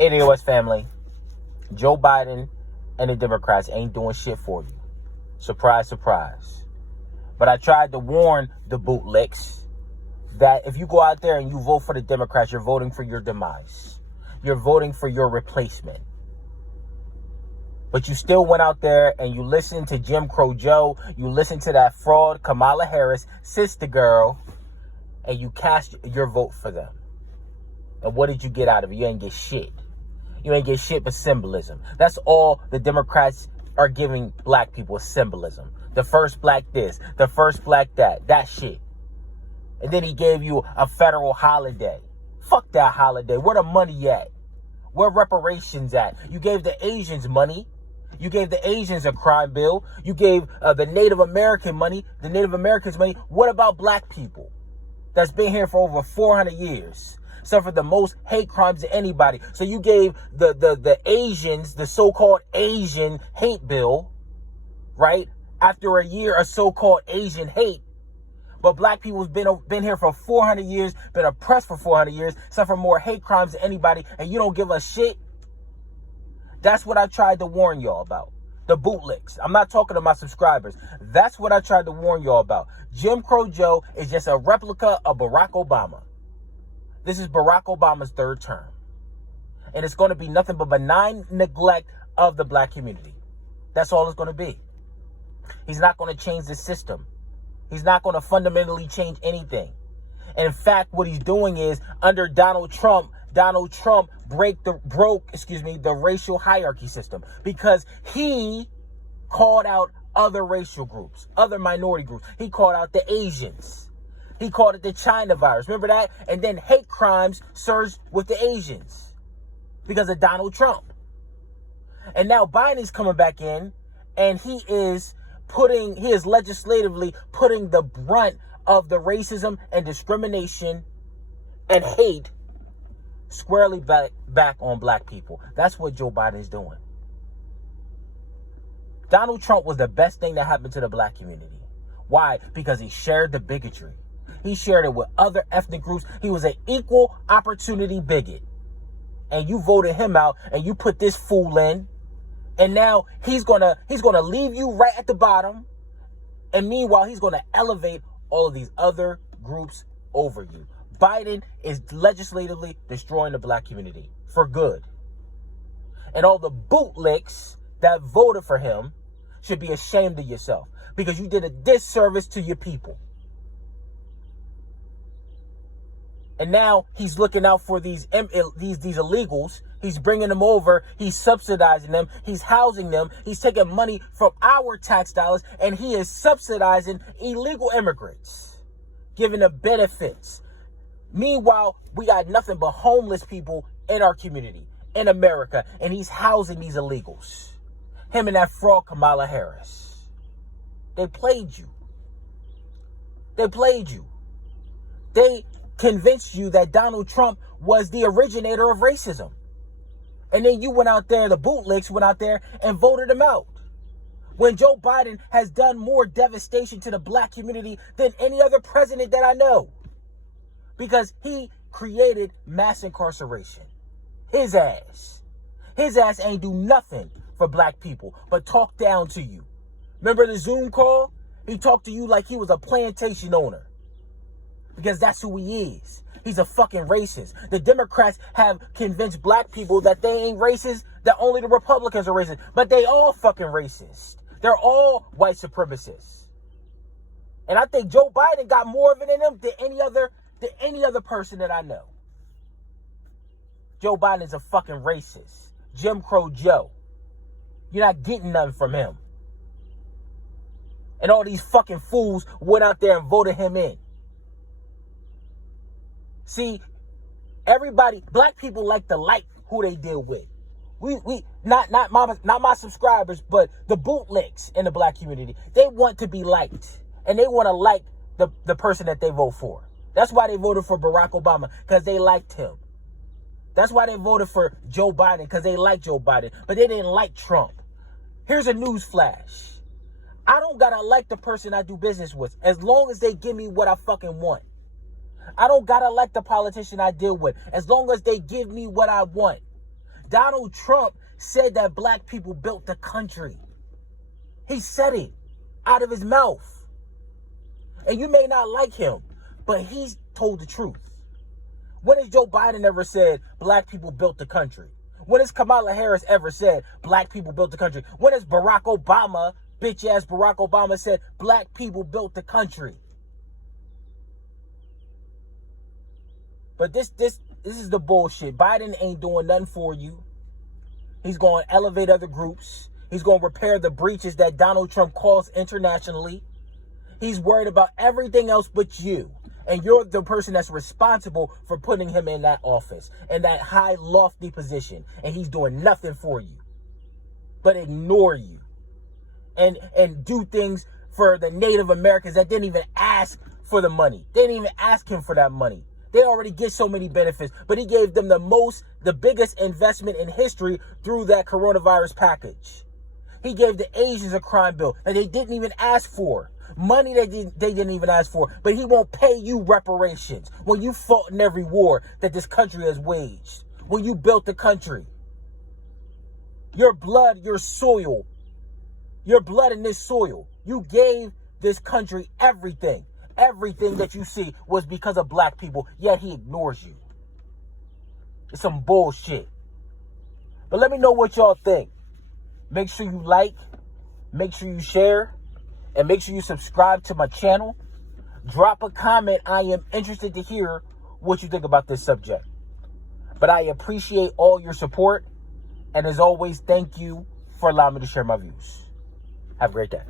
ADOS family, Joe Biden and the Democrats ain't doing shit for you. Surprise, surprise. But I tried to warn the bootlicks that if you go out there and you vote for the Democrats, you're voting for your demise. You're voting for your replacement. But you still went out there and you listened to Jim Crow Joe. You listened to that fraud Kamala Harris, sister girl, and you cast your vote for them. And what did you get out of it? You ain't get shit. You ain't get shit but symbolism. That's all the Democrats are giving black people, symbolism. The first black this, the first black that. That shit. And then he gave you a federal holiday. Fuck that holiday. Where the money at? Where reparations at? You gave the Asians money. You gave the Asians a crime bill. You gave the Native American money, the Native Americans money. What about black people that's been here for over 400 years? Suffered the most hate crimes to anybody. So you gave the Asians, the so-called Asian hate bill, right? After a year of so-called Asian hate. But black people have been here for 400 years, been oppressed for 400 years, suffer more hate crimes than anybody, and you don't give a shit? That's what I tried to warn y'all about. The bootlicks. I'm not talking to my subscribers. That's what I tried to warn y'all about. Jim Crow Joe is just a replica of Barack Obama. This is Barack Obama's third term. And it's going to be nothing but benign neglect of the black community. That's all it's going to be. He's not going to change the system. He's not going to fundamentally change anything. And in fact, what he's doing is under Donald Trump broke the racial hierarchy system because he called out other racial groups, other minority groups. He called out the Asians. He called it the China virus. Remember that? And then hate crimes surged with the Asians because of Donald Trump. And now Biden's coming back in and he is legislatively putting the brunt of the racism and discrimination and hate squarely back on black people. That's what Joe Biden is doing. Donald Trump was the best thing that happened to the black community. Why? Because he shared the bigotry. He shared it with other ethnic groups. He was an equal opportunity bigot. And you voted him out and you put this fool in. And now he's gonna leave you right at the bottom. And meanwhile, he's gonna elevate all of these other groups over you. Biden is legislatively destroying the black community for good. And all the bootlicks that voted for him should be ashamed of yourself because you did a disservice to your people. And now he's looking out for these illegals. He's bringing them over. He's subsidizing them. He's housing them. He's taking money from our tax dollars, and he is subsidizing illegal immigrants, giving them benefits. Meanwhile, we got nothing but homeless people in our community, in America, and he's housing these illegals. Him and that fraud Kamala Harris. They played you. They played you. They convinced you that Donald Trump was the originator of racism. And then you went out there, the bootlicks went out there and voted him out. When Joe Biden has done more devastation to the black community than any other president that I know. Because he created mass incarceration. His ass ain't do nothing for black people, but talk down to you. Remember the Zoom call? He talked to you like he was a plantation owner. Because that's who he is. He's a fucking racist. The Democrats have convinced black people that they ain't racist, that only the Republicans are racist. But they all fucking racist. They're all white supremacists. And I think Joe Biden got more of it in him than any other person that I know. Joe Biden's a fucking racist. Jim Crow Joe. You're not getting nothing from him. And all these fucking fools went out there and voted him in. See, everybody, black people like to like who they deal with. We not my subscribers, but the bootlicks in the black community. They want to be liked, and they want to like the person that they vote for. That's why they voted for Barack Obama, because they liked him. That's why they voted for Joe Biden, because they liked Joe Biden, but they didn't like Trump. Here's a news flash. I don't gotta like the person I do business with, as long as they give me what I fucking want. I don't gotta like the politician I deal with, as long as they give me what I want. Donald Trump said that black people built the country. He said it out of his mouth. And you may not like him, but he's told the truth. When has Joe Biden ever said black people built the country? When has Kamala Harris ever said black people built the country? When has Barack Obama, bitch ass Barack Obama, said black people built the country? But this is the bullshit. Biden ain't doing nothing for you. He's going to elevate other groups. He's going to repair the breaches that Donald Trump caused internationally. He's worried about everything else but you. And you're the person that's responsible for putting him in that office, in that high, lofty position. And he's doing nothing for you but ignore you and do things for the Native Americans that didn't even ask for the money. They didn't even ask him for that money. They already get so many benefits, but he gave them the biggest investment in history through that coronavirus package. He gave the Asians a crime bill that they didn't even ask for. Money they didn't even ask for, but he won't pay you reparations when you fought in every war that this country has waged, when you built the country. Your blood, your soil, your blood in this soil, you gave this country everything. Everything that you see was because of black people, yet he ignores you. It's some bullshit. But let me know what y'all think. Make sure you like, make sure you share, and make sure you subscribe to my channel. Drop a comment. I am interested to hear what you think about this subject. But I appreciate all your support. And as always, thank you for allowing me to share my views. Have a great day.